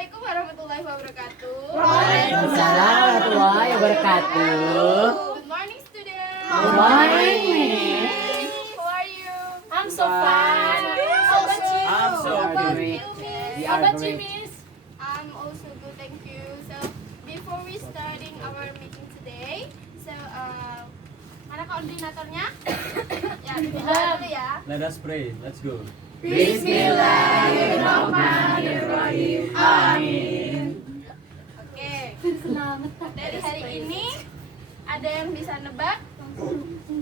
Assalamualaikum warahmatullahi wabarakatuh. Waalaikumsalam warahmatullahi wabarakatuh. Good morning, students. Good morning. How are you? I'm so fine. How about you? I'm so How about great. you, We Miss? How are about you, great. Miss? I'm also good, thank you. So before we starting our meeting today, so mana koordinatornya? Ya, dibilang dulu ya. Let us pray. Let's go. Bismillahirrahmanirrahim. Amin. Oke. Dari hari ini ada yang bisa nebak,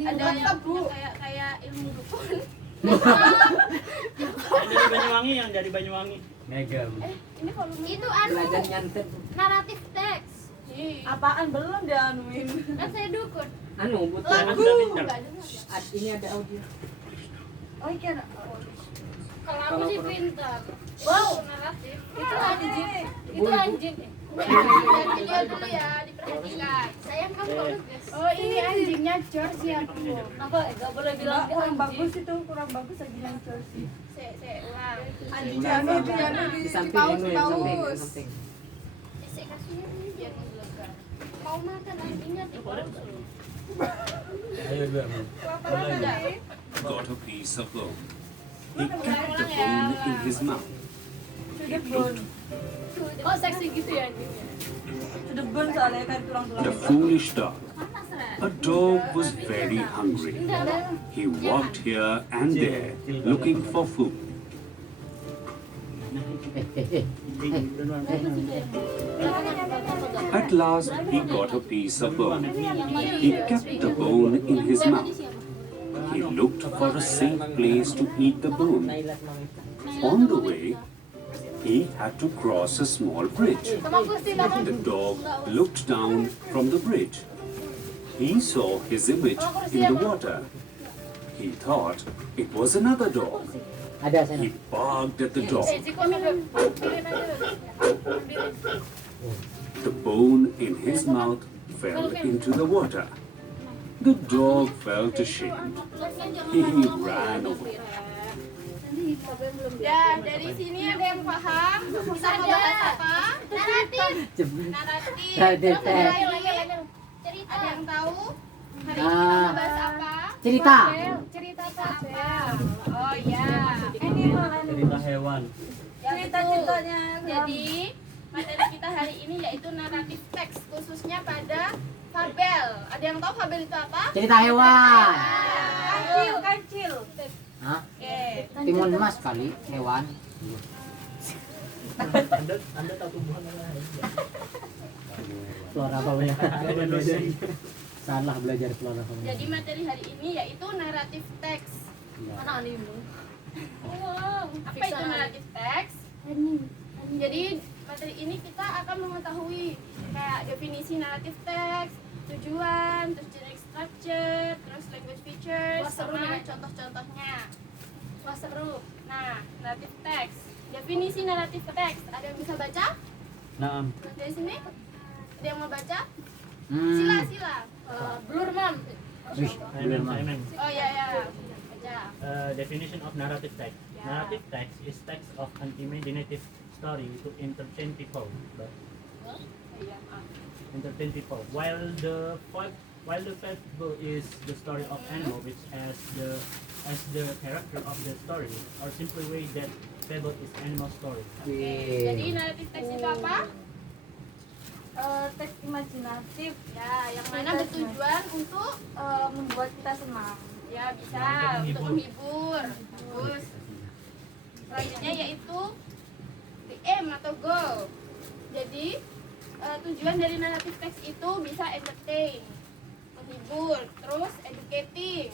ada yang punya kayak ilmu dukun. Dari Banyuwangi, yang dari Banyuwangi. Megam. Ini volume itu Belajar nyantet. naratif teks. Apaan belum dianuin? Kan saya dukun. Anu butuh. Jangan sudah pintar. Ini ada audio. Oh iya. Kalau aku sih pintar. Wow. Naratif. Itu anjing. Itu anjing. Lihat video dulu ya, diperhatikan. Sayang kamu bagus guys. Oh ini anjingnya George ya. Apa? Gak boleh bilang kurang bagus itu, kurang bagus lagi yang George. Saya ulang. Anjingnya Di samping ini, di samping, di samping. Saya kasihnya ini biar menggelegar. Mau makan anjingnya di paus. Ayo dua. Kelaparan enggak? Got a piece of bone. He kept the bone in his mouth. Oh seksi gitu ya anjingnya. Debon soalnya kan tulang-tulang. The foolish dog. A dog was very hungry. He walked here and there looking for food. At last, he got a piece of bone. He kept the bone in his mouth. He looked for a safe place to eat the bone. On the way, he had to cross a small bridge. The dog looked down from the bridge. He saw his image in the water. He thought it was another dog. Ada sana. He barked at the dog. The bone in his mouth fell into the water. The dog felt ashamed. He ran away. Ya, dari sini ada yang paham? Bisa ngebahas apa? Naratif. Naratif. Naratif. Cerita. Ada yang tahu? Hari ini kita ngebahas apa? Cerita. Cerita apa? Oh ya. Ini malah Cerita hewan. cerita-ceritanya. Jadi materi kita hari ini yaitu naratif teks, khususnya pada fabel. Ada yang tahu fabel itu apa? Cerita hewan. Kancil. Hah? Oke. Timun emas kali hewan. Anda tahu tumbuhan apa? Flora fauna. Salah belajar flora fauna. Jadi materi hari ini yaitu naratif teks. Mana animu? Apa itu naratif teks? Jadi materi ini kita akan mengetahui kayak definisi naratif teks, tujuan, terus generic structure, terus language features, Wah, seru sama nih. contoh-contohnya. Wah seru. Nah, naratif teks. Definisi naratif teks. Ada yang bisa baca? Naam. Dari sini? Ada yang mau baca? Hmm. Sila. Blur mam. Wih, belum mah. Oh ya ya. Baca. Definition of narrative text. Yeah. Narrative text is text of an imaginative story to entertain people. But Oh, iya, maaf. entertain people. While the fable is the story of animal, which as the character of the story, or simply way that fable is animal story. Jadi naratif teks itu apa? Teks imajinatif Ya, yang mana bertujuan untuk membuat kita senang. ya bisa untuk menghibur. Bagus. Selanjutnya yaitu the aim atau goal. Jadi tujuan dari naratif teks itu bisa entertain, menghibur, terus educating,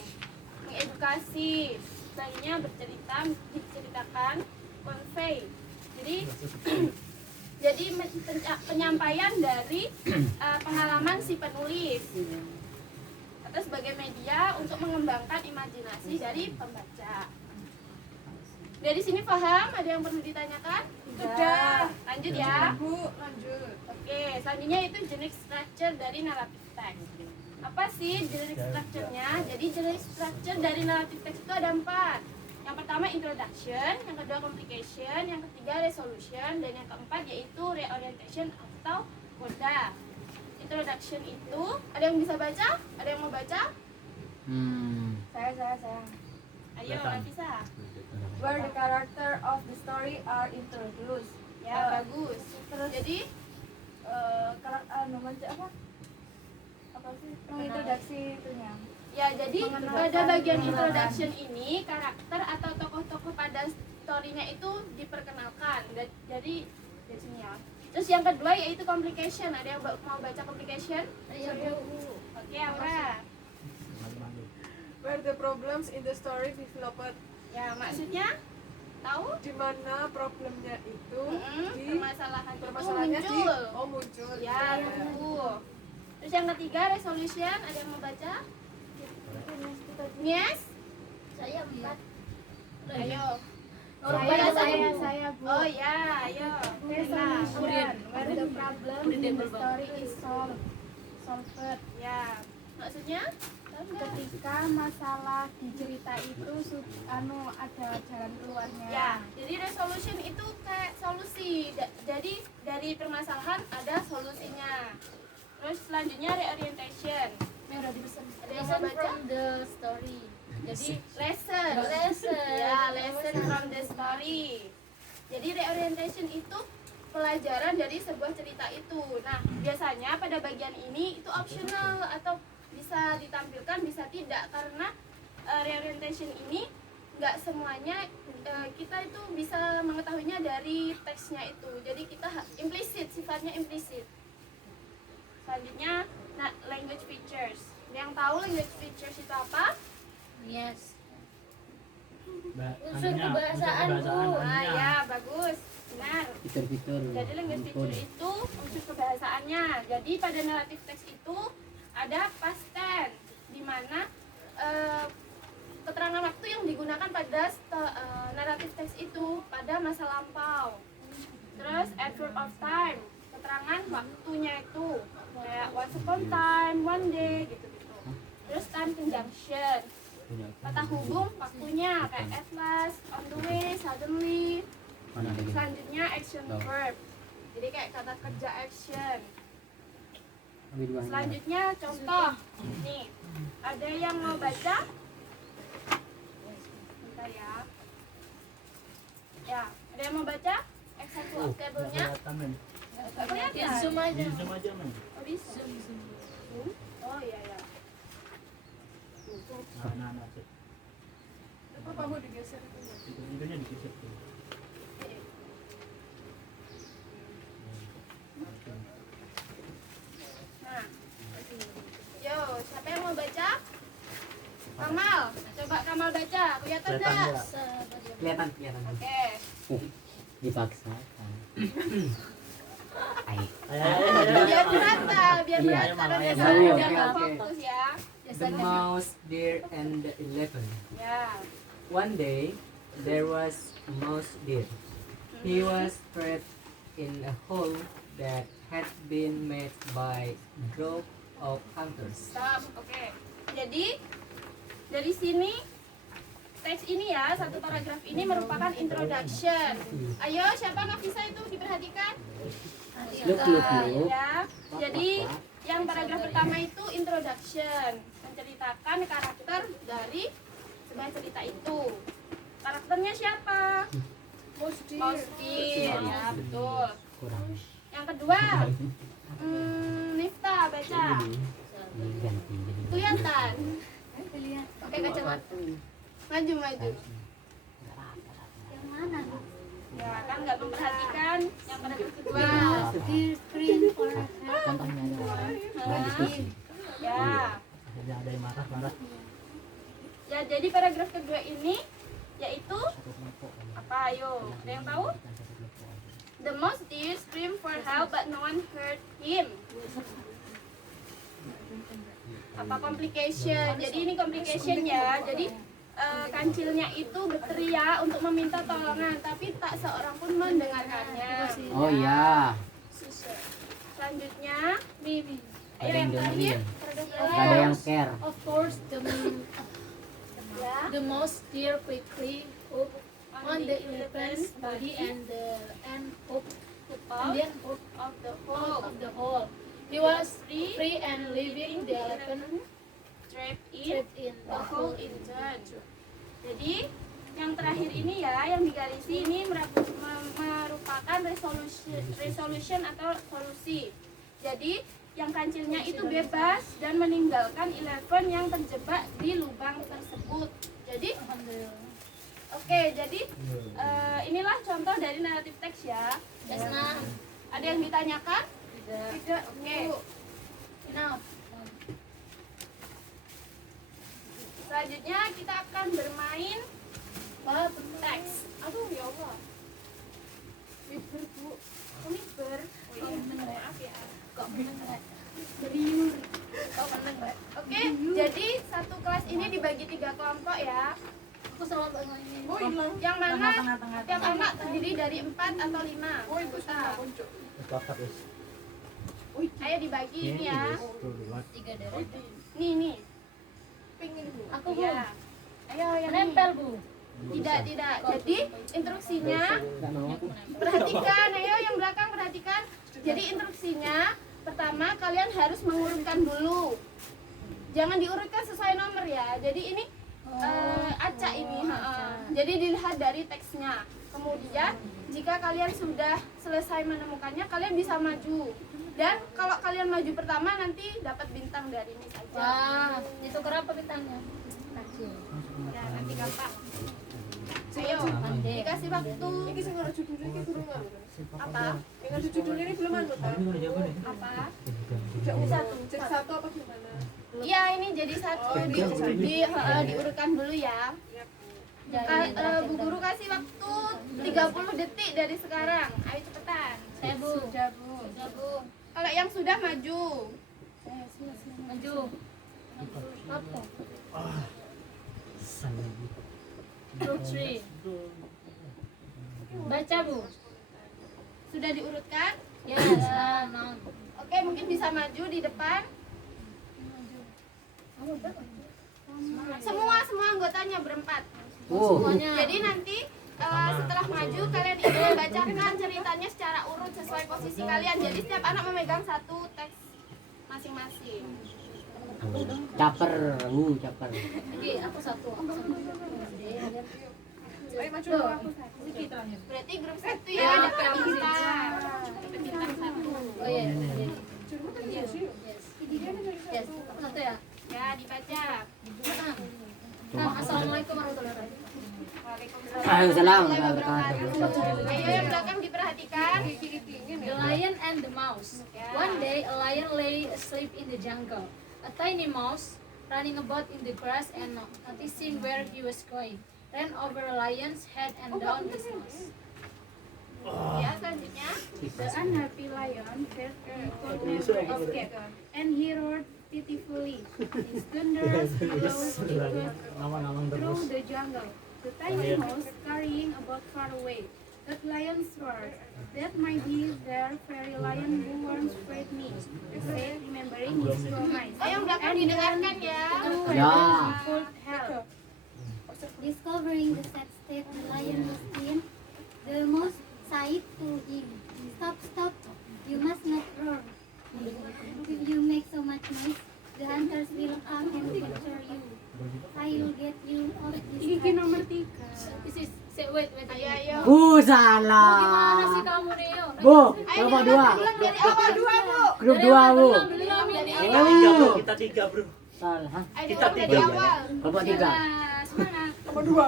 mengedukasi, lainnya bercerita, diceritakan, convey. Jadi penyampaian dari pengalaman si penulis atau sebagai media untuk mengembangkan imajinasi dari pembaca. Dari sini paham? Ada yang perlu ditanyakan? Sudah. Lanjut ya. Bu, lanjut. Oke, selanjutnya itu generic structure dari naratif teks. Apa sih generic structure-nya? Jadi generic structure dari naratif teks itu ada 4. Yang pertama introduction, yang kedua complication, yang ketiga resolution, dan yang keempat yaitu reorientation atau coda. Introduction itu, ada yang bisa baca? Ada yang mau baca? Saya. Ayo, Kelihatan. bisa. Where the character of the story are introduced. Ya, bagus. Terus Jadi, baca apa? Apa sih? Introduksi itunya. ya jadi Mengenalkan pada bagian kenalan. introduction ini karakter atau tokoh-tokoh pada story-nya itu diperkenalkan. Jadi dari sini ya. Terus yang kedua yaitu complication. Ada yang mau baca complication? Oke, Aura. Malu-malu. Where the problems in the story developed, Ya, maksudnya tahu? di mana problemnya itu di Permasalahan itu permasalahannya muncul. muncul. Ya, betul. Terus yang ketiga resolution, ada yang mau baca? Yes? Saya 4. Ayo. Saya Bu. Oh ya, ayo. Resolution. Where the problem in the story is solved. Ya. Maksudnya? Ketika masalah di cerita itu ada jalan keluarnya. Ya, jadi resolution itu kayak solusi. Jadi dari permasalahan ada solusinya. Terus selanjutnya reorientation. Ada yang mau baca? From the story. Jadi lesson. Ya, lesson from the story. Jadi reorientation itu pelajaran dari sebuah cerita itu. Nah, biasanya pada bagian ini itu optional atau bisa ditampilkan, bisa tidak, karena reorientation ini nggak semuanya kita itu bisa mengetahuinya dari teksnya itu. Jadi kita implisit, sifatnya implisit. Selanjutnya, nah, language features. Yang tahu language features itu apa? Yes. Unsur kebahasaan, Bu. Ah ya, bagus, benar. Fitur-fitur. Jadi language feature itu unsur kebahasaannya. Jadi pada naratif teks itu ada past tense, di mana keterangan waktu yang digunakan pada naratif teks itu pada masa lampau. Terus adverb of time, keterangan waktunya itu kayak once upon time, one day gitu-gitu. Terus time conjunction, kata hubung waktunya kayak at last, on the way, suddenly. Mana lagi? Selanjutnya action Oh. verb, jadi kayak kata kerja action. Ambil dua. Selanjutnya contoh, nih ada yang mau baca? Bentar ya. Ya, ada yang mau baca? Example of table-nya? Kelihatan, men. Nggak kelihatan? Di zoom aja, men. Oh bisa? Zoom? Oh iya ya. Nah, sip. Apa kamu digeser itu? Itunya digeser tuh. Nah, yo, siapa yang mau baca? Kamal, coba Kamal baca. Kelihatan Kelihatan nggak? nggak? Kelihatan. Oke. Dipaksakan. Ayo. Biar merata, biar Iya. merata dan Ayo, biar ayo, jangan oke, oke. fokus ya. The mouse, deer, and the elephant. Ya. One day, there was a mouse deer. He was trapped in a hole that had been made by a group of hunters. Stop. Oke. Jadi dari sini teks ini ya, satu paragraf ini merupakan introduction. Ayo, siapa nggak bisa itu diperhatikan? Look. Ya. Jadi yang paragraf pertama itu introduction, menceritakan karakter dari sebuah cerita itu. Karakternya siapa? Mouse deer. Ya, betul. Kurang. Yang kedua, Nifta baca. Ganti. Kelihatan. Pakai kacamata. Maju. Yang mana? Ya kan nggak memperhatikan yang paragraf kedua. Contohnya ada. Diskusi. Ya. Ada yang marah. Ya, jadi paragraf kedua ini yaitu apa? Ayo, ada yang tahu? The mouse deer screamed for help but no one heard him. Apa complication? Jadi ini complication ya. Jadi kancilnya itu berteriak untuk meminta tolongan, tapi tak seorang pun mendengarkannya. Oh iya. Selanjutnya, Ada ayo yang yang terakhir. dengerin. paragraf Gak ada yang care. Of course, the Ya. The mouse steered quickly up on the elephant's body and up and then up of the out whole of the hole. He was free and leaving the elephant trapped in trapped in the hole in turn. Jadi yang terakhir ini ya, yang digarisi ini merupakan resolution atau solusi. Jadi yang kancilnya itu bebas dan meninggalkan elephant yang terjebak di lubang tersebut. Jadi oke, jadi inilah contoh dari naratif teks ya. Desna. Ada yang ditanyakan? Tidak. Oke. Enough. Selanjutnya kita akan bermain teks. Aduh ya Allah. Miber Bu. Oh, miber. Oh, iya. Maaf ya. Kok meneng rek? Beliur. Oh, meneng, Mbak. Oke, jadi satu kelas ini dibagi 3 kelompok ya. Aku selalu ngomongin. Oh, hilang. Yang mana Tengah-tengah. tiap anak terdiri dari 4 atau 5. Oh, itu sama kunci. Ayo dibagi ini ya. 3 dari. Nih. Pengen Bu. Aku Bu. Iya. Ayo yang ini. Nempel Bu. Tidak. Jadi instruksinya perhatikan, ayo yang belakang perhatikan. Jadi instruksinya pertama kalian harus mengurutkan dulu. Jangan diurutkan sesuai nomor ya. Jadi ini acak ini. Jadi dilihat dari teksnya. Kemudian jika kalian sudah selesai menemukannya, kalian bisa maju. Dan kalau kalian maju pertama nanti dapat bintang dari Miss aja. Wah, itu kenapa bintangnya? Ya, nanti gampang. Ayo, dikasih waktu. Ini sing ora judulnya iki durung anu. Apa? Yang ada judulnya ini belum anu ta? Apa? Tidak usah cek satu apa gimana? Iya, ini jadi satu diurutkan dulu ya. Bu guru kasih waktu 30 detik dari sekarang. Ayo cepetan. Saya Bu. Sudah Bu. Kalau yang sudah maju. Maju. Apa? Group 3. Baca Bu. Sudah diurutkan? Ya, non. Oke, mungkin bisa maju di depan. Semua anggotanya berempat. Semuanya. Jadi nanti setelah maju kalian ini membacakan ceritanya secara urut sesuai posisi kalian. Jadi setiap anak memegang satu teks masing-masing. Caper. Jadi aku satu. Ayo maju Tuh. aku. Berarti grup 1 ya dapat bintang. Dapat bintang 1. Oh iya. Yes. Yes. Aku satu ya. Ya, dibaca. Nah, assalamualaikum warahmatullahi wabarakatuh. Waalaikumsalam Ayo yang belakang diperhatikan. The Lion and the Mouse. One day, a lion lay asleep in the jungle. A tiny mouse, running about in the grass and not noticing where he was going, ran over a lion's head and down his nose. Ya, selanjutnya. The unhappy lion felt he could never escape, and he roared pitifully. His thunderous bellows echoed through the jungle. The tiny mouse scurrying about far away. That lion swore, "That might be their fairy lion who once freed me," he said, remembering his promise. Ayo yang belakang didengarkan ya. Ya. Could help. Discovering the sad state the lion was in, the mouse sighed to him, Stop, you must not roar. If you make so much noise, the hunters will come and capture you. I'll get you out this Gigi nomor 3. This is, wait. Ayo. Salah. Gimana sih kamu Rio? Bu, Ayo kelompok diulang 2. dari awal 2, Bu. Grup 2, Bu. Kita tiga bro. Salah. Ayo diulang dari awal. Kelompok 3. Semangat.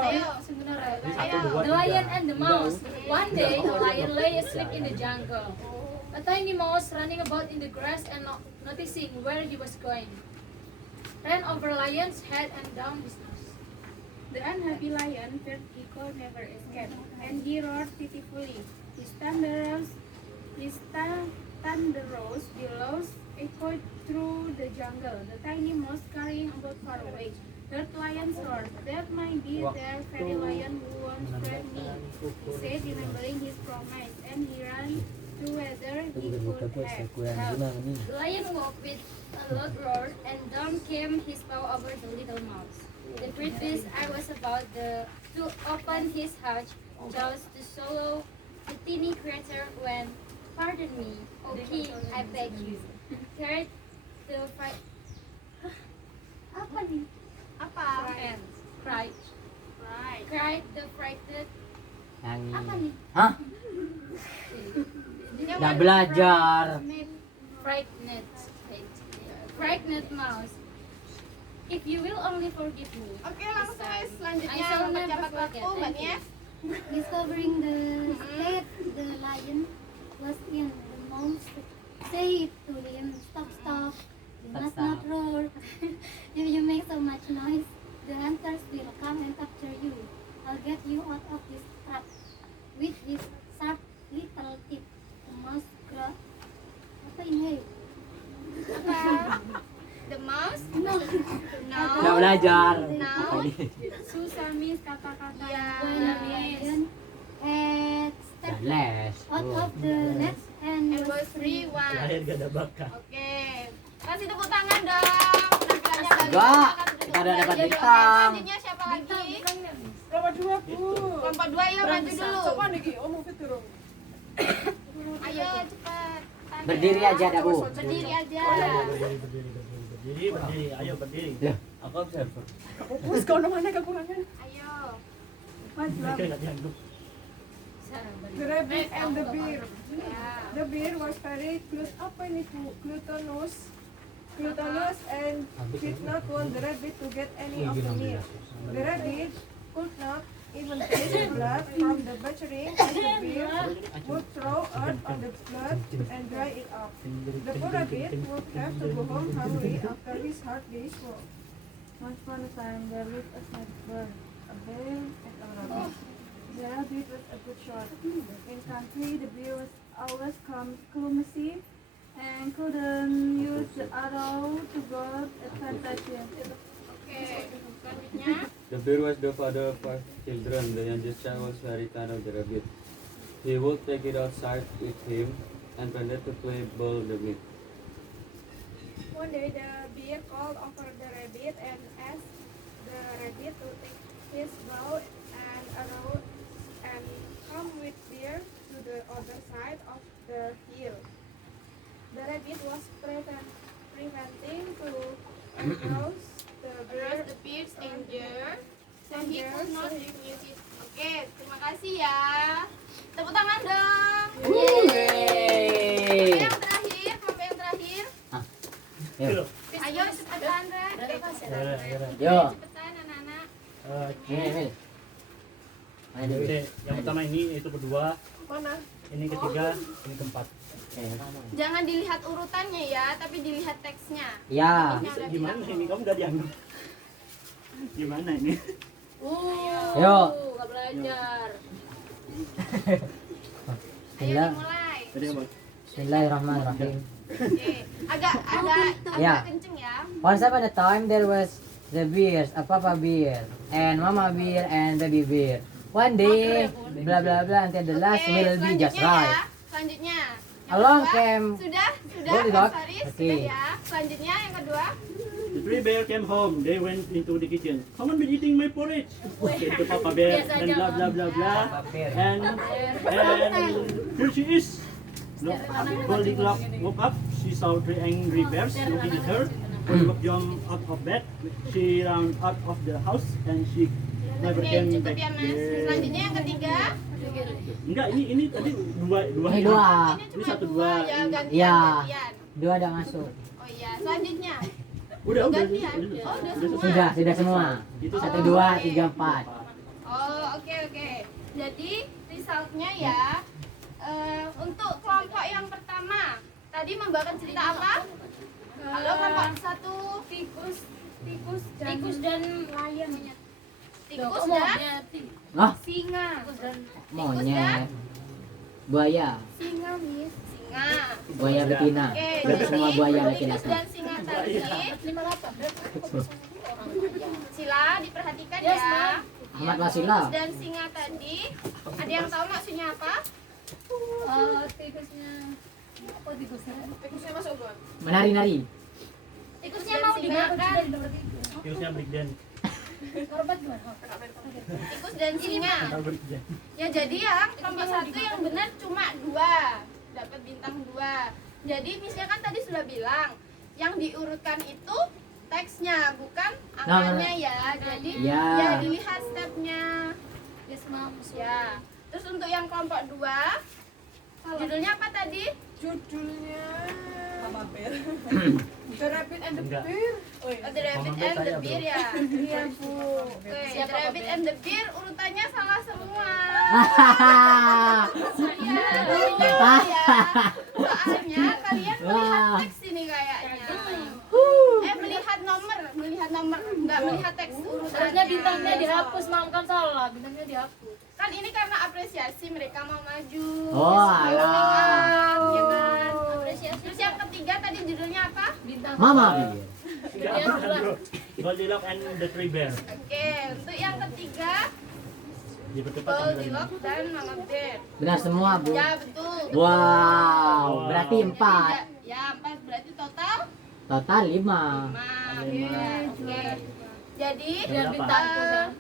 Ayo. Ayo. The Lion and the Mouse. One day, a lion lay asleep in the jungle. A tiny mouse running about in the grass and not noticing where he was going, ran over a lion's head and down his nose. The unhappy lion felt he could never escape, and he roared pitifully. His thunderous bellows echoed through the jungle. The tiny mouse scurrying about far away. That lion's roared, "That might be their fairy lion who once freed me," he said, remembering his promise, and he ran to whether he could have help. The lion woke with a loud roar, and down came his paw over the little mouse. The previous I was about to open his hatch just to swallow the teeny creature when, pardon me, okay, I beg you, cried the apa nih? Apa? Cried. Cried the frightened apa Nangis. nih? Hah? Nggak belajar. Frightened mouse. If you will only forgive me. Oke, langsung guys. I Selanjutnya shall never mempercepat forget. waktu, Mbak Nies. Discovering the state the lion was in, the mouse said to him, "Stop, stop. You Stop, must stop. not roar. If you make so much noise, the hunters will come and capture you. I'll get you out of this trap with his sharp little teeth." The mouse growled. Apa ini? Apa? The mouse? No. Nggak belajar. No. Apa ini? Susah miss kata-kata. Ya. When the lion had stepped Les. out of the net and And was was free one. Lahir gak ada bakat. Oke. Kasih tepuk tangan dong. Penampilannya bagus. Enggak. Kasih tepuk Kita udah tangan. dapat Oke, bintang. selanjutnya siapa lagi? Nomor 2, Bu. Kelompok 2 ya, maju dulu. Sopan iki, omong turun. Ayo cepat. Tanya. Berdiri aja dah, Bu. Berdiri aja. Berdiri. Ayo berdiri. Aku observer. Fokus kau namanya kekurangan. Ayo. Mereka nggak dianggap. The rabbit and the bear. Ya. The bear was very gluttonous and did not want the rabbit to get any of the meal. The rabbit could not even taste blood from the butchering, and the bear would throw earth on the blood and dry it up. The poor rabbit would have to go home hungry after his hard day's work. Once upon a time, there lived a snake bird, a bear, and a rabbit. The rabbit was a good shot. In country, the bear was always clumsy and couldn't use the arrow to good advantage. Oke. Selanjutnya. The bear was the father of 5 children. The youngest child was very kind of the rabbit. He would take it outside with him and pretended to play ball the meat. One day the bear called over the rabbit and asked the rabbit to take his bow and arrow and come with bear to the other side of the hill. The rabbit was preventing to arouse the bear's anger, so he could not refuse it. Oke, terima kasih ya. Tepuk tangan dong. Yeay. Yang terakhir, kelompok yang terakhir. Yuk. Ayo cepetan, Re. Yo. Cepetan anak-anak. Ini. Mana dia? Oke, yang pertama ini, itu kedua, Mana? ini ketiga, ini keempat. Jangan dilihat urutannya ya, tapi dilihat teksnya. Ya. Teksnya udah Gimana bilang. ini? Kamu gak dianggap? Gimana ini? Yo. Nggak belajar. Ayo dimulai. Tadi apa? Bismillahirrahmanirrahim. Oke. Agak Ya. kenceng ya. Once upon a time there was the bears, a papa bear, and mama bear, and baby bear. One day, blah blah blah, until the last Oke, will be just selanjutnya right. ya. Selanjutnya. Yang Along kedua, came Sudah. Boleh, I'm Dok? sorry, Oke. sudah ya. Selanjutnya yang kedua. The three bears came home. They went into the kitchen. Someone been eating my porridge. Said the papa bear, and blah blah blah blah. And here she is. Look, Goldilocks woke up. She saw three angry bears looking at her. Goldilocks jumped out of bed. She ran out of the house and she never Oke, came cukup back. ya Mas. Selanjutnya yang ketiga. Enggak, ini tadi dua. Ini dua. Ini Ini satu cuma dua. Ya, gantian, Ya. gantian. Dua ada masuk. Oh iya, selanjutnya. Udah. Gantian. Oh, udah semua. Sudah semua. Itu Satu, Oh, dua, oke. tiga, empat. Oh, oke. Jadi resultnya ya untuk kelompok yang pertama tadi membawakan cerita apa? Halo kelompok satu. Tikus dan lion. Tikus dan Ah, singa. monyet. Buaya. Singa, Miss. Singa. Buaya betina. Oke, Berarti semua buaya jadi betina. tikus dan singa tadi. Sila diperhatikan Yes, ya. Ma'am. Ahmad Wasila. Tikus dan singa tadi. Ada yang tahu maksudnya apa? Tikusnya masuk got. Menari-nari. Tikusnya mau dimakan. Tikusnya break dance. Korban gimana? Tikus dan singa. Ya jadi ya kelompok 1 yang benar cuma 2, dapat bintang 2. Jadi misalnya kan tadi sudah bilang yang diurutkan itu teksnya bukan angkanya ya. Jadi ya dilihat stepnya. Yes, Mom. Ya. Terus untuk yang kelompok 2 judulnya apa tadi? Judulnya The Rabbit and the Enggak. Bear. Oh, The Rabbit and the Bear ya. Iya Bu. Oke, The Rabbit and the Bear urutannya salah semua. Soalnya kalian melihat teks ini kayaknya. Melihat nomor, enggak melihat teks urutannya. Harusnya bintangnya dihapus, Mam, kan salah. Bintangnya dihapus. Kan ini karena apresiasi mereka mau maju. Oh, Speak up, ya kan? Apresiasi. Terus yang ketiga tadi judulnya apa? Bintang. Mama. Goldilocks and the Three Bears. Oke, untuk yang ketiga Dipercepat sampai lagi. Goldilocks dan Mama Bear. Benar semua, Bu. Ya betul. Wow, berarti 4. Ya 4 berarti total Total 5. 5. Oke. Jadi Biar bintangku kan.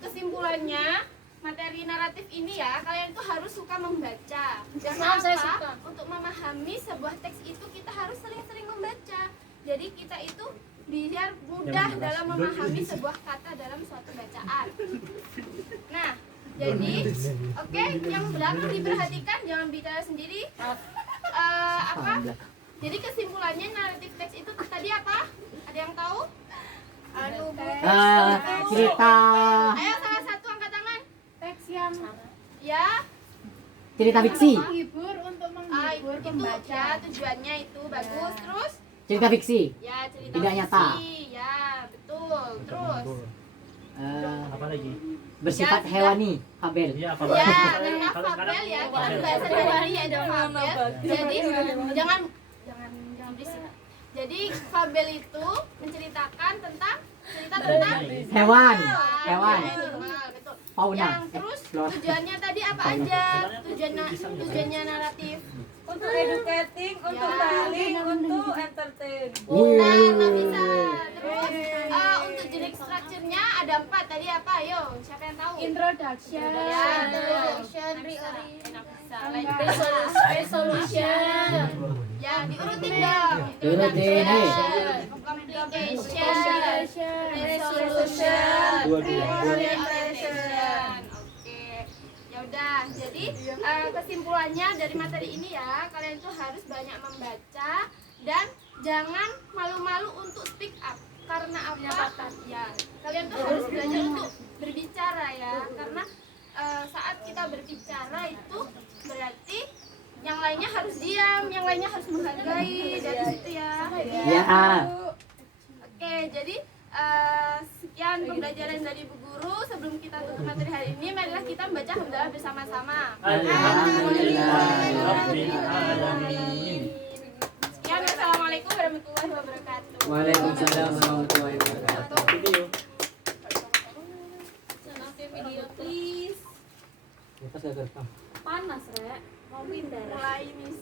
kesimpulannya materi naratif ini ya kalian tuh harus suka membaca. Karena Maaf, saya apa? suka. Untuk memahami sebuah teks itu kita harus sering-sering membaca. Jadi kita itu biar mudah dalam memahami sebuah kata dalam suatu bacaan. Nah, jadi oke, yang belakang diperhatikan, jangan bicara sendiri. Apa? Jadi kesimpulannya naratif teks itu tadi apa? Ada yang tahu? Cerita Ayo salah satu angkat tangan. Teks yang Ya. cerita fiksi. menghibur untuk menghibur Itu pembaca. ya tujuannya itu bagus. Terus Cerita fiksi. ya cerita Tidak nyata. fiksi. Ya, betul. Terus Apa lagi? Bersifat Ya, hewani, fabel. Iya, apa ya, lagi? karena Kalau fabel ya, kita fabel. bahasa hari ini ada fabel. Jadi jangan berisik. Jadi fabel itu menceritakan tentang Hewan. animal, betul. Fauna. Yang terus Flora. tujuannya tadi apa aja? Tujuannya naratif. Untuk educating, untuk Ya. telling, untuk entertain. Nah, nggak bisa. Terus untuk jenis strukturnya ada 4 tadi apa? Ayo, siapa yang tahu? Introduction. Ya, introduction, enak bisa. Resolution. Ya, diurutin dong. Diurutin, hei. Complication, resolution, orientation. Oke. Ya udah, jadi kesimpulannya dari materi ini ya, kalian tuh harus banyak membaca dan jangan malu-malu untuk speak up. Karena apa? Ya, kalian tuh harus belajar untuk berbicara ya, karena saat kita berbicara itu berarti yang lainnya harus diam, yang lainnya harus menghargai dari situ ya. Ya. Oke, jadi sekian pembelajaran dari Bu Guru. Sebelum kita tutup materi hari ini, marilah kita membaca hamdalah bersama-sama. Alhamdulillahirrahmanirrahim. Sekian, wassalamualaikum warahmatullahi wabarakatuh. Waalaikumsalam warahmatullahi wabarakatuh. Video please. Lepas gak gerekam? Panas, Rek. Mau pindah. Mulai, Miss.